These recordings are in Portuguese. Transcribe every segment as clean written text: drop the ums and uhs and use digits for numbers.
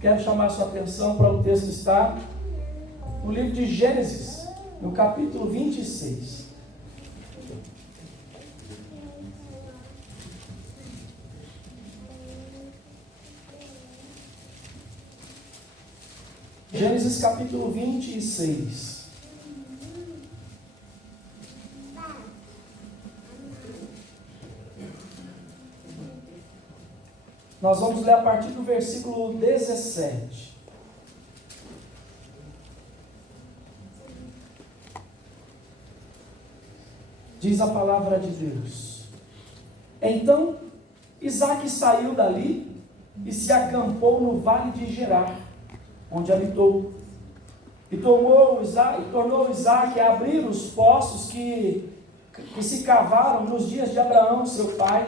quero chamar a sua atenção para o texto que está no livro de Gênesis, no capítulo 26. Gênesis capítulo 26. Nós vamos ler a partir do versículo 17. Diz a palavra de Deus: Então Isaque saiu dali e se acampou no vale de Gerar, onde habitou. E tornou Isaque a abrir os poços que se cavaram nos dias de Abraão, seu pai,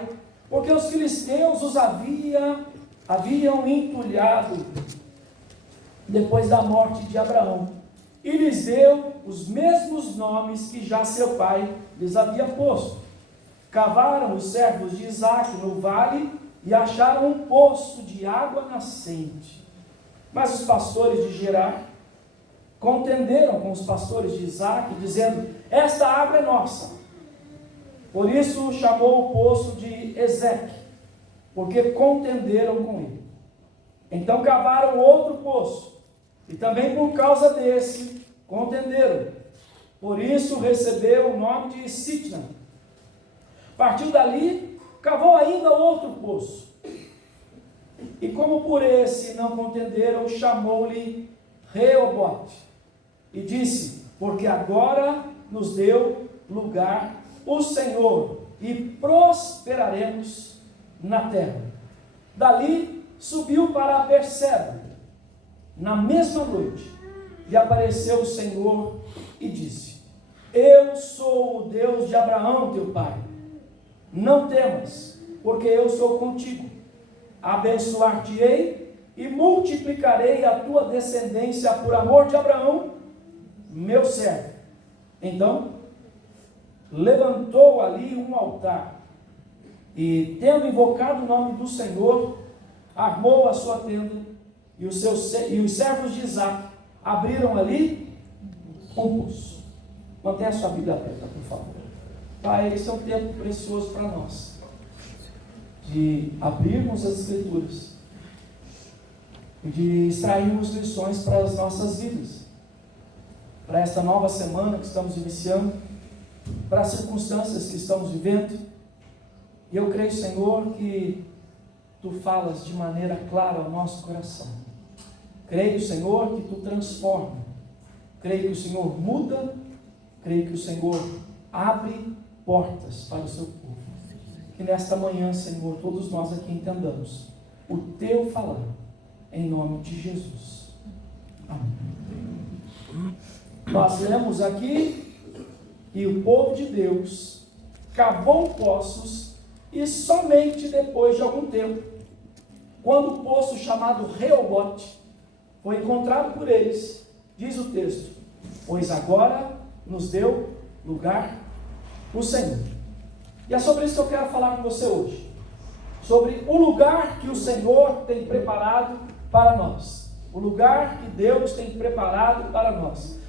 porque os filisteus os haviam entulhado depois da morte de Abraão, e lhes deu os mesmos nomes que já seu pai lhes havia posto. Cavaram os servos de Isaque no vale e acharam um poço de água nascente. Mas os pastores de Gerar contenderam com os pastores de Isaque, dizendo: esta água é nossa. Por isso chamou o poço de Ezeque, porque contenderam com ele. Então cavaram outro poço, e também por causa desse contenderam. Por isso recebeu o nome de Sitna. Partiu dali, cavou ainda outro poço. E como por esse não contenderam, chamou-lhe Reobote. E disse: porque agora nos deu lugar o Senhor, e prosperaremos na terra. Dali subiu para Berseba. Na mesma noite lhe apareceu o Senhor e disse: eu sou o Deus de Abraão teu pai. Não temas, porque eu sou contigo. Abençoar-te-ei e multiplicarei a tua descendência por amor de Abraão, meu servo. Então levantou ali um altar, e tendo invocado o nome do Senhor, armou a sua tenda, e os servos de Isaque abriram ali um poço. Mantenha a sua Bíblia aberta, por favor. Pai, esse é um tempo precioso para nós, de abrirmos as Escrituras e de extrairmos lições para as nossas vidas, para esta nova semana que estamos iniciando, para as circunstâncias que estamos vivendo. E eu creio, Senhor, que Tu falas de maneira clara ao nosso coração. Creio, Senhor, que Tu transforma. Creio que o Senhor muda. Creio que o Senhor abre portas para o Seu povo. Que nesta manhã, Senhor, todos nós aqui entendamos o Teu falar, em nome de Jesus. Amém. Nós lemos aqui que o povo de Deus cavou poços, e somente depois de algum tempo, quando o poço chamado Reobote foi encontrado por eles, diz o texto: pois agora nos deu lugar o Senhor. E é sobre isso que eu quero falar com você hoje, sobre o lugar que o Senhor tem preparado para nós, o lugar que Deus tem preparado para nós.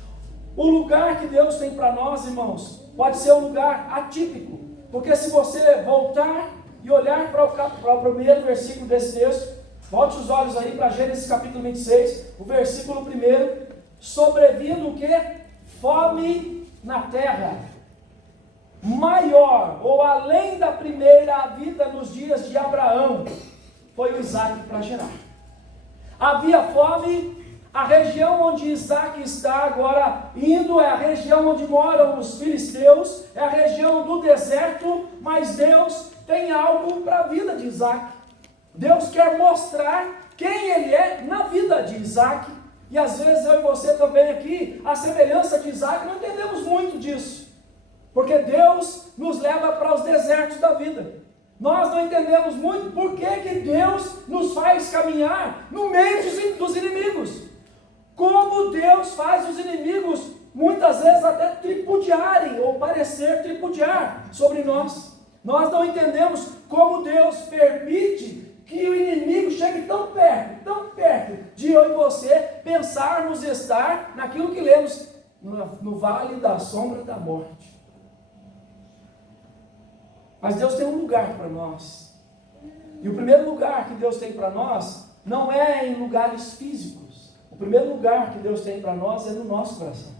O lugar que Deus tem para nós, irmãos, pode ser um lugar atípico, porque se você voltar e olhar para o primeiro versículo desse texto, volte os olhos aí para Gênesis capítulo 26, o versículo 1, sobrevindo o que? Fome na terra, maior ou além da primeira vida nos dias de Abraão, foi o Isaque para Gerar. Havia fome. A região onde Isaque está agora indo é a região onde moram os filisteus, é a região do deserto, mas Deus tem algo para a vida de Isaque. Deus quer mostrar quem Ele é na vida de Isaque, e às vezes eu e você também aqui, a semelhança de Isaque, não entendemos muito disso, porque Deus nos leva para os desertos da vida. Nós não entendemos muito por que Deus nos faz caminhar no meio dos inimigos. Como Deus faz os inimigos, muitas vezes até tripudiarem, ou parecer tripudiar sobre nós. Nós não entendemos como Deus permite que o inimigo chegue tão perto de eu e você pensarmos estar naquilo que lemos no vale da sombra da morte. Mas Deus tem um lugar para nós. E o primeiro lugar que Deus tem para nós não é em lugares físicos. O primeiro lugar que Deus tem para nós é no nosso coração.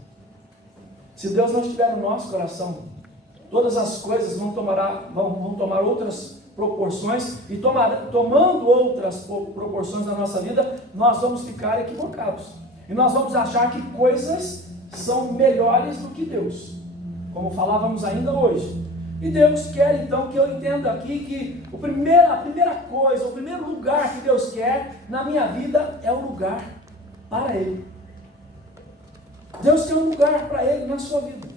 Se Deus não estiver no nosso coração, todas as coisas vão tomar outras proporções, e tomando outras proporções na nossa vida, nós vamos ficar equivocados. E nós vamos achar que coisas são melhores do que Deus, como falávamos ainda hoje. E Deus quer então que eu entenda aqui que a primeira coisa, o primeiro lugar que Deus quer na minha vida é o lugar para Ele. Deus tem um lugar para Ele na sua vida.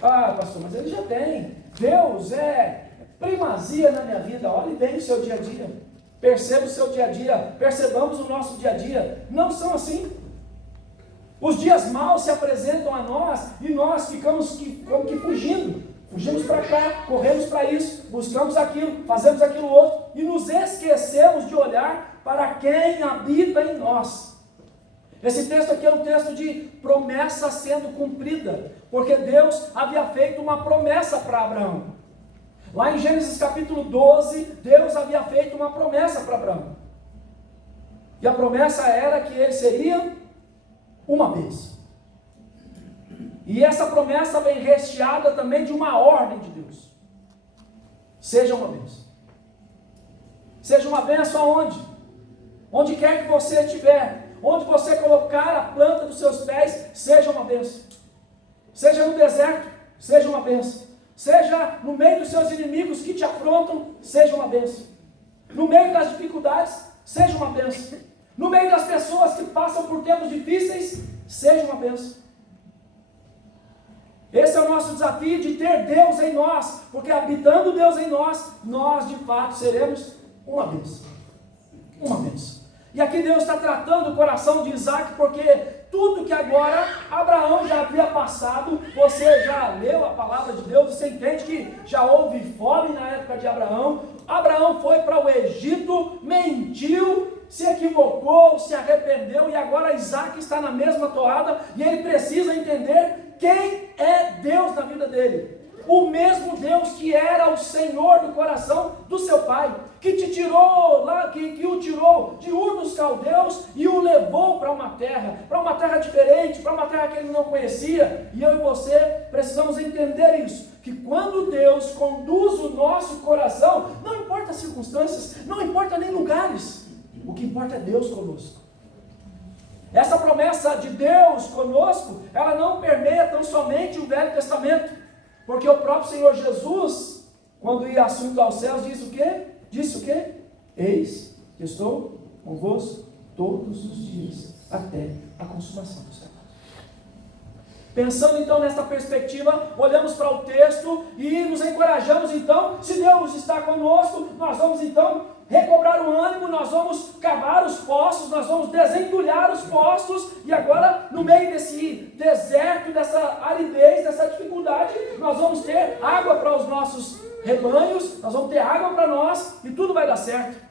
Ah, pastor, mas Ele já tem. Deus é primazia na minha vida. Olhe bem o seu dia a dia. Perceba o seu dia a dia. Percebamos o nosso dia a dia. Não são assim. Os dias maus se apresentam a nós e nós ficamos como que fugindo. Fugimos para cá, corremos para isso, buscamos aquilo, fazemos aquilo outro e nos esquecemos de olhar para quem habita em nós. Esse texto aqui é um texto de promessa sendo cumprida, porque Deus havia feito uma promessa para Abraão. Lá em Gênesis capítulo 12, Deus havia feito uma promessa para Abraão. E a promessa era que ele seria uma bênção. E essa promessa vem recheada também de uma ordem de Deus. Seja uma bênção. Seja uma bênção aonde? Onde quer que você estiver, onde você colocar a planta dos seus pés, seja uma bênção. Seja no deserto, seja uma bênção. Seja no meio dos seus inimigos que te afrontam, seja uma bênção. No meio das dificuldades, seja uma bênção. No meio das pessoas que passam por tempos difíceis, seja uma bênção. Esse é o nosso desafio de ter Deus em nós, porque habitando Deus em nós, nós de fato seremos uma bênção. Uma bênção. E aqui Deus está tratando o coração de Isaac, porque tudo que agora Abraão já havia passado, você já leu a palavra de Deus, você entende que já houve fome na época de Abraão. Abraão foi para o Egito, mentiu, se equivocou, se arrependeu, e agora Isaac está na mesma toada, e ele precisa entender quem é Deus na vida dele. O mesmo Deus que era o Senhor do coração do seu pai, que te tirou lá, que o tirou de Ur dos Caldeus e o levou para uma terra diferente, para uma terra que ele não conhecia. E eu e você precisamos entender isso, que quando Deus conduz o nosso coração, não importa as circunstâncias, não importa nem lugares, o que importa é Deus conosco. Essa promessa de Deus conosco, ela não permeia tão somente o Velho Testamento, porque o próprio Senhor Jesus, quando ia assunto aos céus, disse o quê? Disse o quê? Eis que estou convosco todos os dias, até a consumação dos séculos. Pensando então nesta perspectiva, olhamos para o texto e nos encorajamos então, se Deus está conosco, nós vamos então recobrar o ânimo, nós vamos cavar os poços, nós vamos desentulhar os poços, e agora no meio desse deserto, dessa aridez, dessa dificuldade, nós vamos ter água para os nossos rebanhos, nós vamos ter água para nós, e tudo vai dar certo.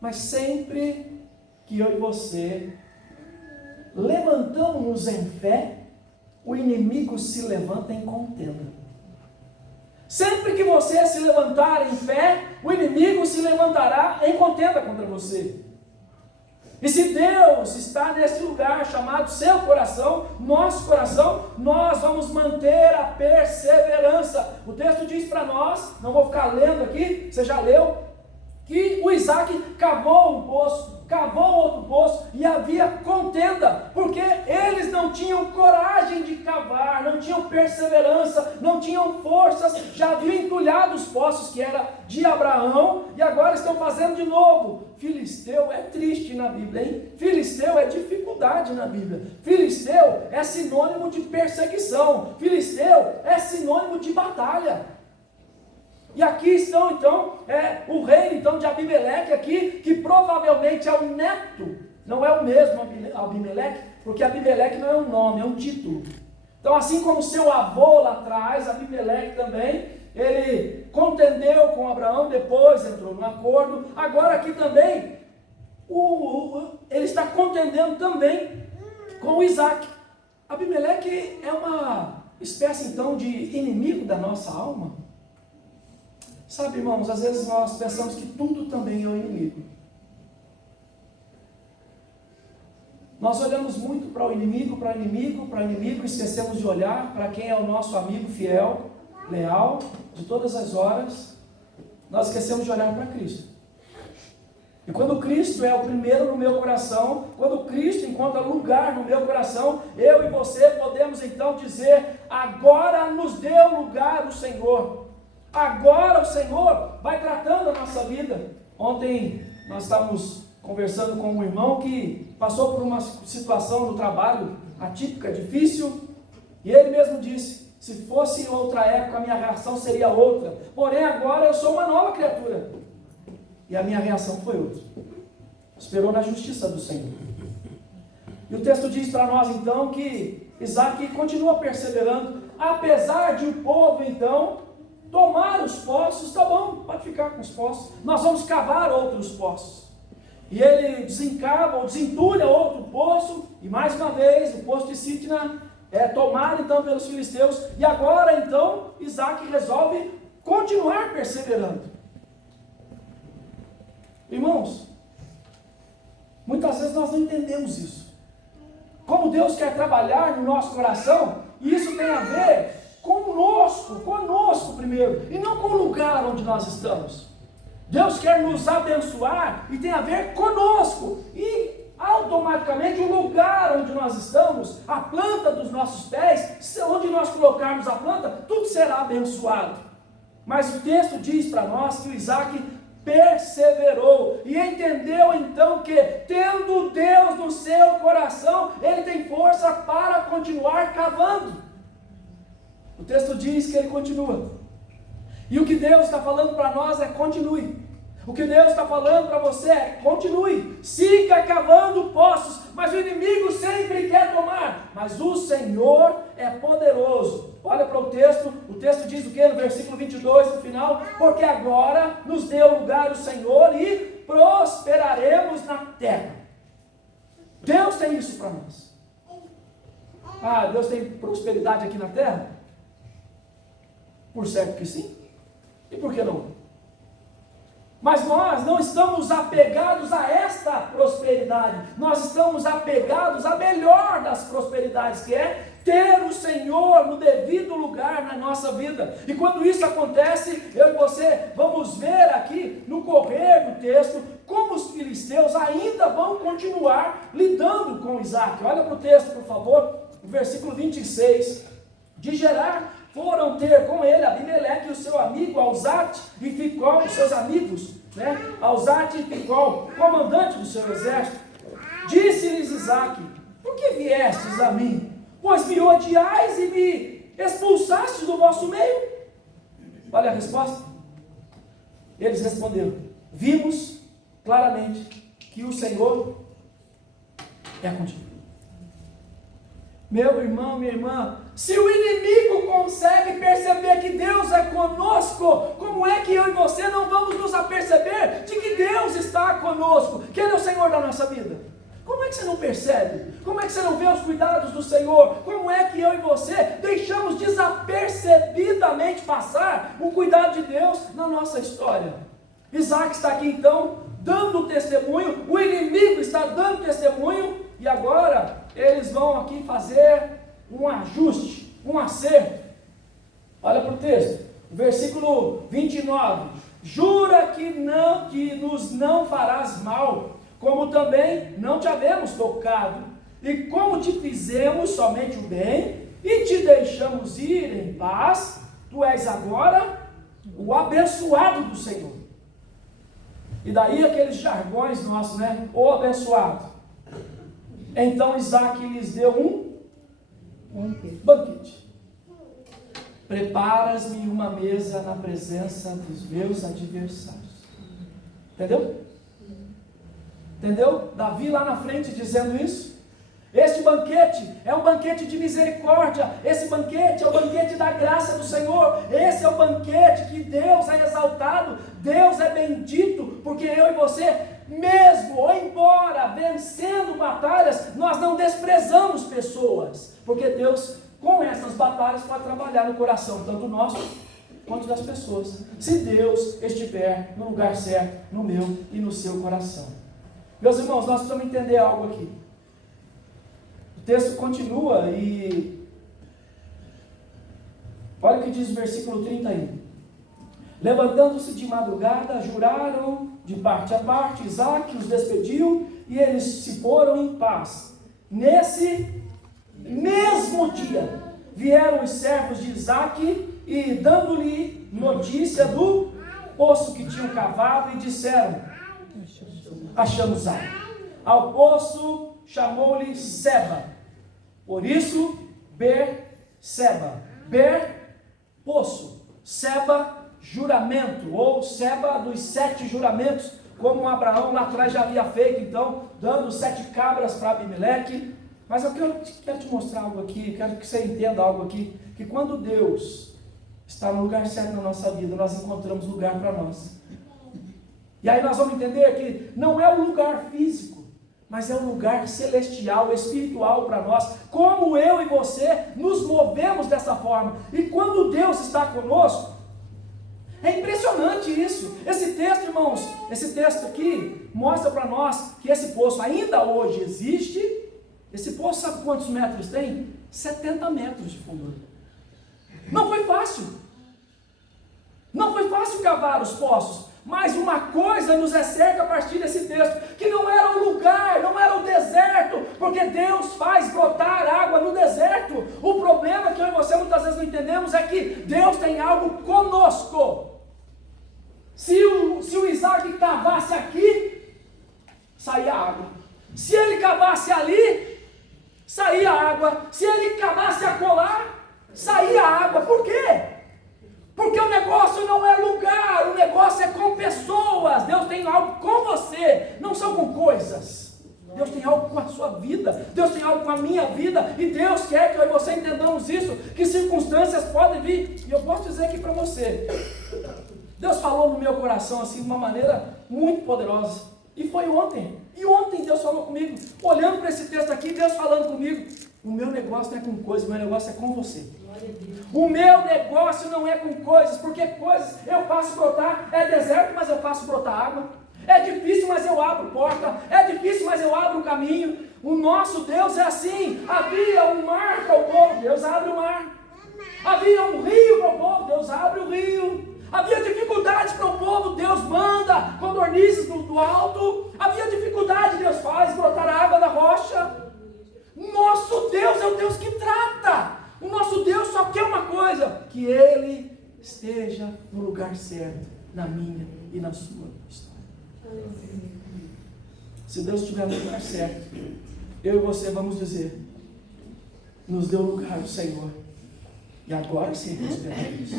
Mas sempre que eu e você levantamos-nos em fé, o inimigo se levanta em contenda. Sempre que você se levantar em fé, o inimigo se levantará em contenda contra você. E se Deus está nesse lugar chamado seu coração, nosso coração, nós vamos manter a perseverança. O texto diz para nós, não vou ficar lendo aqui, você já leu, que o Isaac cavou um poço, cavou outro poço, e havia contenda, porque eles não tinham coragem de cavar, não tinham perseverança, não tinham forças, já haviam entulhado os poços que era de Abraão, e agora estão fazendo de novo. Filisteu é triste na Bíblia, hein? Filisteu é dificuldade na Bíblia. Filisteu é sinônimo de perseguição. Filisteu é sinônimo de batalha. E aqui estão então, o rei então de Abimeleque aqui, que provavelmente é o neto, não é o mesmo Abimeleque, porque Abimeleque não é um nome, é um título. Então assim como seu avô lá atrás, Abimeleque também, ele contendeu com Abraão, depois entrou no acordo, agora aqui também, ele está contendendo também com Isaac. Abimeleque é uma espécie então de inimigo da nossa alma. Sabe, irmãos, às vezes nós pensamos que tudo também é um inimigo. Nós olhamos muito para o inimigo, e esquecemos de olhar para quem é o nosso amigo fiel, leal, de todas as horas. Nós esquecemos de olhar para Cristo. E quando Cristo é o primeiro no meu coração, quando Cristo encontra lugar no meu coração, eu e você podemos então dizer: agora nos deu lugar o Senhor. Agora o Senhor vai tratando a nossa vida. Ontem nós estávamos conversando com um irmão que passou por uma situação no trabalho atípica, difícil, e ele mesmo disse: se fosse em outra época a minha reação seria outra, porém agora eu sou uma nova criatura, e a minha reação foi outra. Esperou na justiça do Senhor. E o texto diz para nós então que Isaac continua perseverando, apesar de o povo então tomar os poços. Tá bom, pode ficar com os poços, nós vamos cavar outros poços. E ele desencava ou desentulha outro poço, e mais uma vez o poço de Sitna é tomado então pelos filisteus, e agora então Isaac resolve continuar perseverando. Irmãos, muitas vezes nós não entendemos isso, como Deus quer trabalhar no nosso coração, e isso tem a ver conosco primeiro, e não com o lugar onde nós estamos. Deus quer nos abençoar e tem a ver conosco, e automaticamente o lugar onde nós estamos, a planta dos nossos pés, onde nós colocarmos a planta, tudo será abençoado. Mas o texto diz para nós que o Isaac perseverou e entendeu então que, tendo Deus no seu coração, ele tem força para continuar cavando. O texto diz que ele continua. E o que Deus está falando para nós é: continue. O que Deus está falando para você é: continue, siga cavando poços, mas o inimigo sempre quer tomar, mas o Senhor é poderoso. Olha para o texto diz o que no versículo 22, no final: porque agora nos deu lugar o Senhor e prosperaremos na terra. Deus tem isso para nós. Ah, Deus tem prosperidade aqui na terra? Por certo que sim. E por que não? Mas nós não estamos apegados a esta prosperidade, nós estamos apegados à melhor das prosperidades, que é ter o Senhor no devido lugar na nossa vida. E quando isso acontece, eu e você vamos ver aqui no correr do texto como os filisteus ainda vão continuar lidando com Isaac. Olha para o texto, por favor, o versículo 26. De Gerar foram ter com ele Abimeleque e o seu amigo Alzate e Ficol, os seus amigos, Alzate e Ficol, comandante do seu exército. Disse-lhes Isaac: por que viestes a mim? Pois me odiais e me expulsastes do vosso meio. Olha a resposta. Eles responderam: vimos claramente que o Senhor é contigo. Meu irmão, minha irmã, se o inimigo consegue perceber que Deus é conosco, como é que eu e você não vamos nos aperceber de que Deus está conosco, que Ele é o Senhor da nossa vida? Como é que você não percebe? Como é que você não vê os cuidados do Senhor? Como é que eu e você deixamos desapercebidamente passar o cuidado de Deus na nossa história? Isaac está aqui então dando testemunho, o inimigo está dando testemunho, e agora eles vão aqui fazer um ajuste, um acerto. Olha para o texto, versículo 29. Jura que nos não farás mal, como também não te havemos tocado, e como te fizemos somente o bem, e te deixamos ir em paz, tu és agora o abençoado do Senhor. E daí aqueles jargões nossos, o abençoado. Então Isaac lhes deu um banquete. Preparas-me uma mesa na presença dos meus adversários. Entendeu? Entendeu? Davi lá na frente dizendo isso. Este banquete é um banquete de misericórdia. Esse banquete é o banquete da graça do Senhor. Esse é o banquete que Deus é exaltado, Deus é bendito, porque eu e você mesmo ou embora vencendo batalhas, nós não desprezamos pessoas, porque Deus, com essas batalhas, pode trabalhar no coração, tanto nosso quanto das pessoas, se Deus estiver no lugar certo, no meu e no seu coração. Meus irmãos, nós precisamos entender algo aqui. O texto continua e olha o que diz o versículo 31. Levantando-se de madrugada, juraram de parte a parte, Isaque os despediu e eles se foram em paz. Nesse mesmo dia, vieram os servos de Isaque e dando-lhe notícia do poço que tinham cavado e disseram: achamos água. Ao poço chamou-lhe Seba, por isso Berseba. Ber, poço, Seba, juramento, ou Seba dos 7 juramentos, como Abraão lá atrás já havia feito, então, dando 7 cabras para Abimeleque. Mas eu quero te mostrar algo aqui, quero que você entenda algo aqui, que quando Deus está no lugar certo na nossa vida, nós encontramos lugar para nós. E aí nós vamos entender que não é um lugar físico, mas é um lugar celestial, espiritual para nós. Como eu e você nos movemos dessa forma. E quando Deus está conosco, é impressionante isso. Esse texto, irmãos, esse texto aqui mostra para nós que esse poço ainda hoje existe. Esse poço, sabe quantos metros tem? 70 metros de fundura. Não foi fácil. Não foi fácil cavar os poços. Mas uma coisa nos é certa a partir desse texto, que não era o lugar, não era o deserto, porque Deus faz brotar água no deserto. O problema que eu e você muitas vezes não entendemos é que Deus tem algo conosco. Se o Isaac cavasse aqui, saía água. Se ele cavasse ali, saía água. Se ele cavasse acolá, saía água. Por quê? Porque o negócio não é lugar, o negócio é com pessoas. Deus tem algo com você, não são com coisas. Deus tem algo com a sua vida, Deus tem algo com a minha vida, e Deus quer que eu e você entendamos isso, que circunstâncias podem vir. E eu posso dizer aqui para você, Deus falou no meu coração assim de uma maneira muito poderosa, e foi ontem. E ontem Deus falou comigo, olhando para esse texto aqui, Deus falando comigo: o meu negócio não é com coisas, o meu negócio é com você. O meu negócio não é com coisas, porque coisas eu faço brotar, é deserto, mas eu faço brotar água. É difícil, mas eu abro porta. É difícil, mas eu abro o caminho. O nosso Deus é assim. Havia um mar para o povo, Deus abre o mar. Havia um rio para o povo, Deus abre o rio. Havia dificuldades para o povo, Deus manda codornizes do alto. Havia dificuldade, Deus faz brotar a água da rocha. Nosso Deus é o Deus que trata. O nosso Deus só quer uma coisa: que Ele esteja no lugar certo, na minha e na sua história. Se Deus estiver no lugar certo, eu e você vamos dizer: nos deu lugar o Senhor, e agora sim prosperaremos.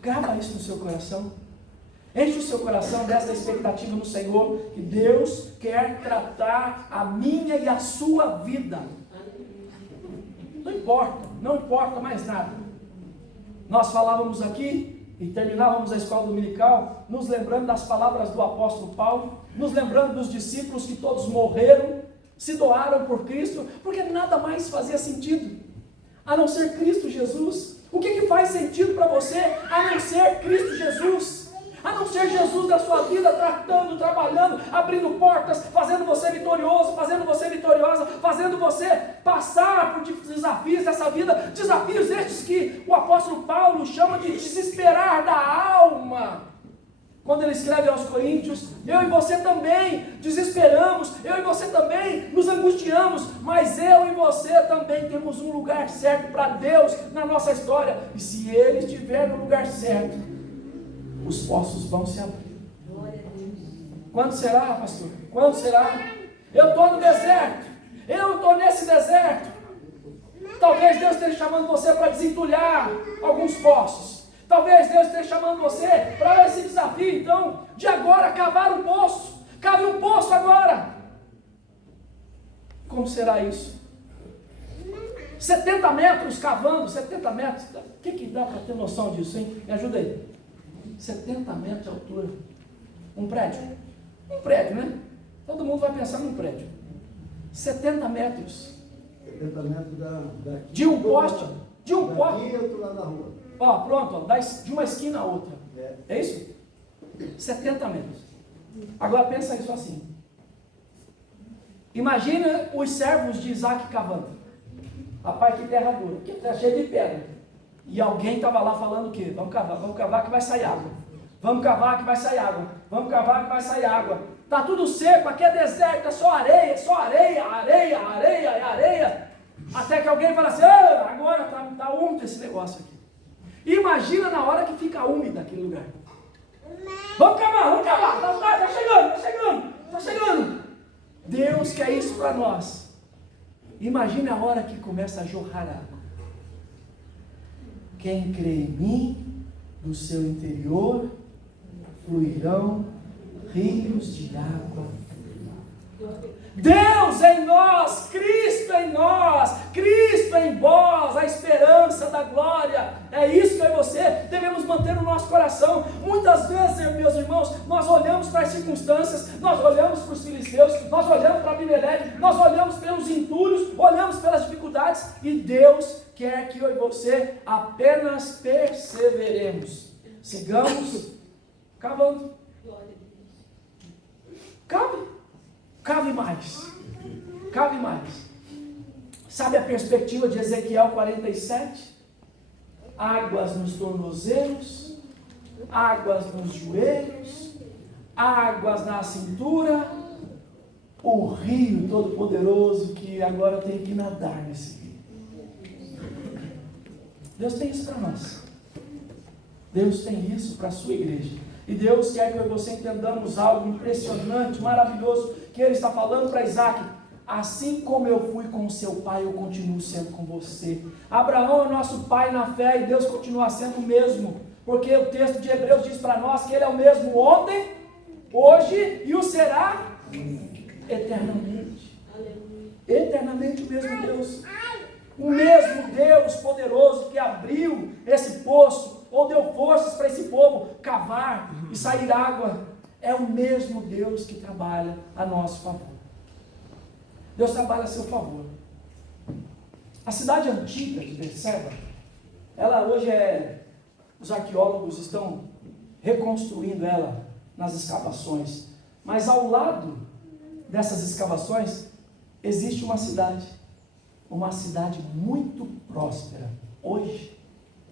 Grava isso no seu coração. Enche o seu coração dessa expectativa no Senhor, que Deus quer tratar a minha e a sua vida. Não importa mais nada. Nós falávamos aqui e terminávamos a escola dominical, nos lembrando das palavras do apóstolo Paulo, nos lembrando dos discípulos que todos morreram, se doaram por Cristo, porque nada mais fazia sentido, a não ser Cristo Jesus. O que faz sentido para você, a não ser Cristo Jesus? A não ser Jesus da sua vida, tratando, trabalhando, abrindo portas, fazendo você vitorioso, fazendo você vitoriosa, fazendo você passar por desafios dessa vida, desafios estes que o apóstolo Paulo chama de desesperar da alma. Quando ele escreve aos Coríntios, eu e você também desesperamos, eu e você também nos angustiamos, mas eu e você também temos um lugar certo para Deus na nossa história, e se Ele estiver no lugar certo, os poços vão se abrir. Quando será, pastor? Quando será? Eu estou no deserto. Eu estou nesse deserto. Talvez Deus esteja chamando você para desentulhar alguns poços. Talvez Deus esteja chamando você para esse desafio, então, de agora cavar um poço. Cave um poço agora. Como será isso? 70 metros cavando, 70 metros. O que dá para ter noção disso, hein? Me ajuda aí. 70 metros de altura. Um prédio. Um prédio, né? Todo mundo vai pensar num prédio. 70 metros. 70 metros daqui. De um poste. De um daqui poste. e outro lado da rua. Ó, pronto, ó, de uma esquina a outra. É isso? 70 metros. Agora pensa isso assim. Imagina os servos de Isaac cavando. Rapaz, que terra dura, que está cheia de pedra. E alguém estava lá falando o quê? Vamos cavar que vai sair água. Vamos cavar que vai sair água. Vamos cavar que vai sair água. Está tudo seco, aqui é deserto, é só areia, areia. Até que alguém fala assim, agora está úmido esse negócio aqui. Imagina na hora que fica úmido aquele lugar. Vamos cavar, está chegando. Deus quer isso para nós. Imagine a hora que começa a jorrar água. Quem crê em mim, do seu interior fluirão rios de água. Deus em nós, Cristo em vós, a esperança da glória. É isso que eu e você devemos manter no nosso coração. Muitas vezes, meus irmãos, nós olhamos para as circunstâncias, nós olhamos para os filisteus, nós olhamos para Abimeleque, nós olhamos pelos entulhos, olhamos pelas dificuldades, e Deus quer que eu e você apenas perseveremos. Sigamos cavando. Cave mais. Sabe a perspectiva de Ezequiel 47? Águas nos tornozelos, águas nos joelhos, águas na cintura, o rio todo-poderoso que agora tem que nadar nesse rio. Deus tem isso para nós. Deus tem isso para a sua igreja. E Deus quer que eu e você entendamos algo impressionante, maravilhoso, que Ele está falando para Isaac. Assim como eu fui com seu pai, eu continuo sendo com você. Abraão é nosso pai na fé e Deus continua sendo o mesmo. Porque o texto de Hebreus diz para nós que Ele é o mesmo ontem, hoje e o será eternamente. Eternamente o mesmo Deus. O mesmo Deus poderoso que abriu esse poço, ou deu forças para esse povo cavar e sair água, é o mesmo Deus que trabalha a nosso favor. Deus trabalha a seu favor. A cidade antiga de Berseba, ela hoje os arqueólogos estão reconstruindo ela nas escavações, mas ao lado dessas escavações existe uma cidade muito próspera hoje.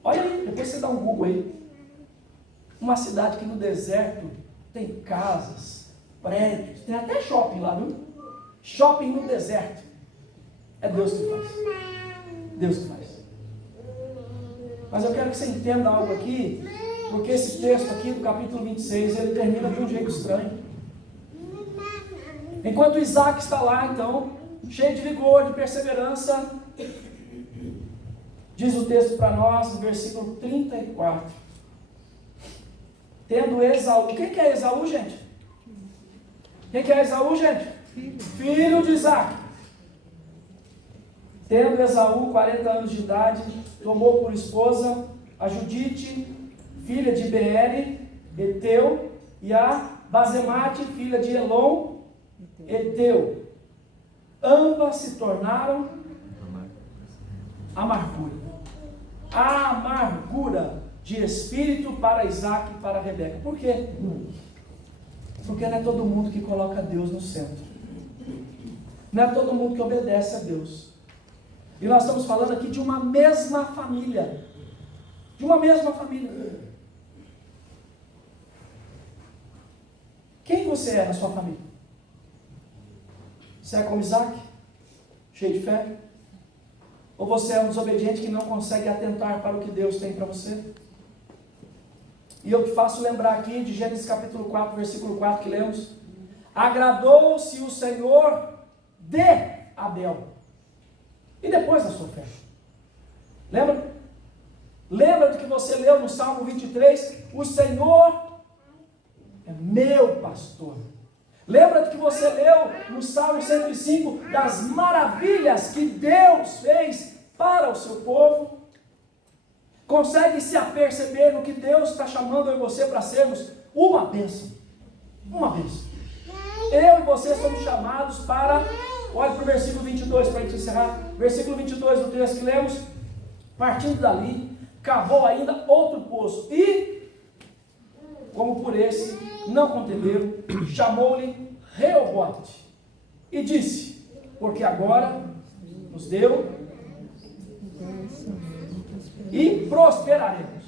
Olha aí, depois você dá um Google aí. Uma cidade que no deserto tem casas, prédios, tem até shopping lá, viu? Shopping no deserto. É Deus que faz. Deus que faz. Mas eu quero que você entenda algo aqui, porque esse texto aqui do capítulo 26, ele termina de um jeito estranho. Enquanto Isaac está lá, então, cheio de vigor, de perseverança, diz o texto para nós, no versículo 34. Tendo Esaú. Quem que é Esaú, gente? Quem que é Esaú, gente? Filho de Isaac. Tendo Esaú 40 anos de idade, tomou por esposa a Judite, filha de Beere, Eteu, e a Basemate, filha de Elon, Eteu. Ambas se tornaram amargura de espírito para Isaac e para Rebeca. Por quê? Porque não é todo mundo que coloca Deus no centro. Não é todo mundo que obedece a Deus. E nós estamos falando aqui de uma mesma família. De uma mesma família. Quem você é na sua família? Você é como Isaac? Cheio de fé? Ou você é um desobediente que não consegue atentar para o que Deus tem para você? E eu te faço lembrar aqui de Gênesis capítulo 4, versículo 4 que lemos. Agradou-se o Senhor de Abel. E depois da sua fé. Lembra? Lembra do que você leu no Salmo 23? O Senhor é meu pastor. Lembra do que você leu no Salmo 105, das maravilhas que Deus fez para o seu povo? Consegue se aperceber no que Deus está chamando eu e você para sermos uma bênção? Uma bênção. Eu e você somos chamados para, olha para o versículo 22 para a gente encerrar, versículo 22 do texto que lemos, partindo dali, cavou ainda outro poço, e, como por esse não contendeu, chamou-lhe Reobote, e disse, porque agora nos deu, e prosperaremos.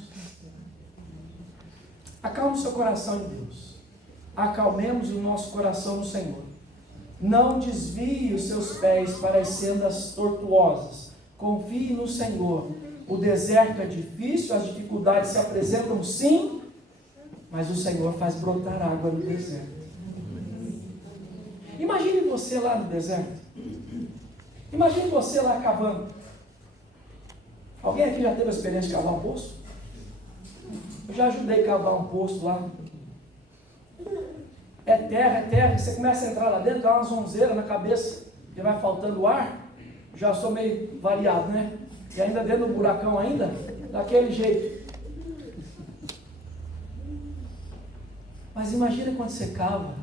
Acalme o seu coração em Deus, acalmemos o nosso coração no Senhor, não desvie os seus pés para as sendas tortuosas, confie no Senhor. O deserto é difícil, as dificuldades se apresentam sim, mas o Senhor faz brotar água no deserto. Imagine você lá no deserto, imagine você lá cavando. Alguém aqui já teve a experiência de cavar um poço? Eu já ajudei a cavar um poço lá. É terra, você começa a entrar lá dentro, dá uma zonzeira na cabeça, que vai faltando ar. Já sou meio variado, né? E ainda dentro do buracão ainda, daquele jeito. Mas imagina quando você cava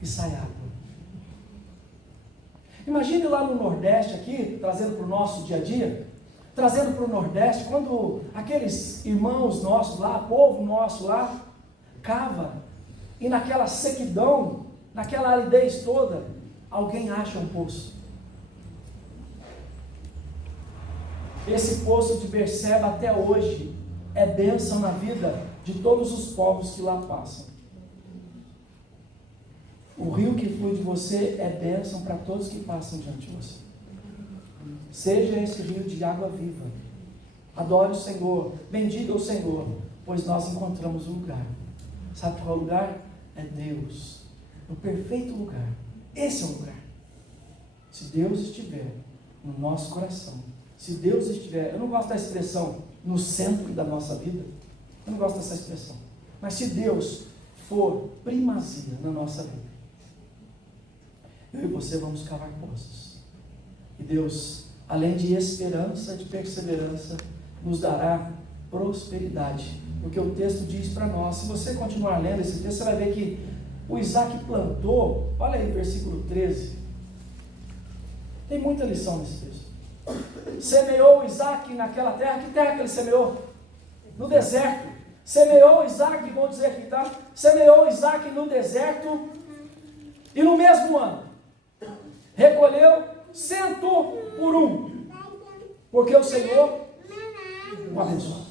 e sai água. Imagine lá no Nordeste aqui, trazendo para o nosso dia a dia, trazendo para o Nordeste, quando aqueles irmãos nossos lá, povo nosso lá, cava, e naquela sequidão, naquela aridez toda, alguém acha um poço. Esse poço de Berseba até hoje é bênção na vida de todos os povos que lá passam. O rio que flui de você é bênção para todos que passam diante de você. Seja esse rio de água viva. Adore o Senhor, bendiga o Senhor, pois nós encontramos um lugar. Sabe qual lugar? É Deus, no perfeito lugar. Esse é o lugar. Se Deus estiver no nosso coração, se Deus estiver, eu não gosto da expressão no centro da nossa vida, eu não gosto dessa expressão, mas se Deus for primazia na nossa vida, eu e você vamos cavar poços, e Deus, além de esperança, de perseverança, nos dará prosperidade, porque o texto diz para nós, se você continuar lendo esse texto, você vai ver que o Isaac plantou, olha aí versículo 13, tem muita lição nesse texto. Semeou Isaac naquela terra, que terra que ele semeou? No deserto. Semeou Isaac, vou dizer aqui, tá? Semeou Isaac no deserto, e no mesmo ano, recolheu 100 por 1, porque o Senhor o abençoou.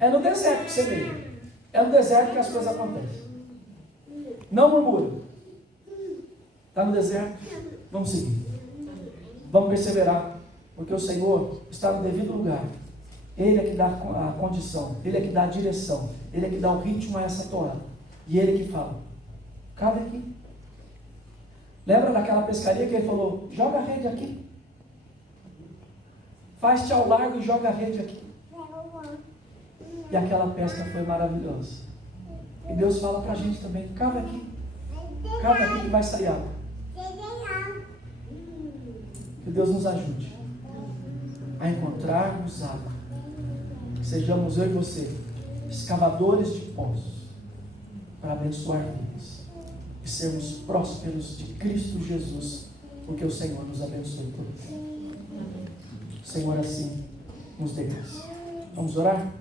É no deserto que semeia, é no deserto que as coisas acontecem. Não murmura. Está no deserto, vamos seguir. Vamos perseverar, porque o Senhor está no devido lugar. Ele é que dá a condição, Ele é que dá a direção, Ele é que dá o ritmo a essa toada. E Ele que fala, cabe aqui. Lembra daquela pescaria que Ele falou, joga a rede aqui. Faz-te ao largo e joga a rede aqui. E aquela pesca foi maravilhosa. E Deus fala para a gente também, cava aqui que vai sair água. Que Deus nos ajude a encontrarmos água. Que sejamos eu e você, escavadores de poços, para abençoar vidas. E sermos prósperos de Cristo Jesus, porque o Senhor nos abençoe por ele. Senhor, assim nos dê graça. Vamos orar?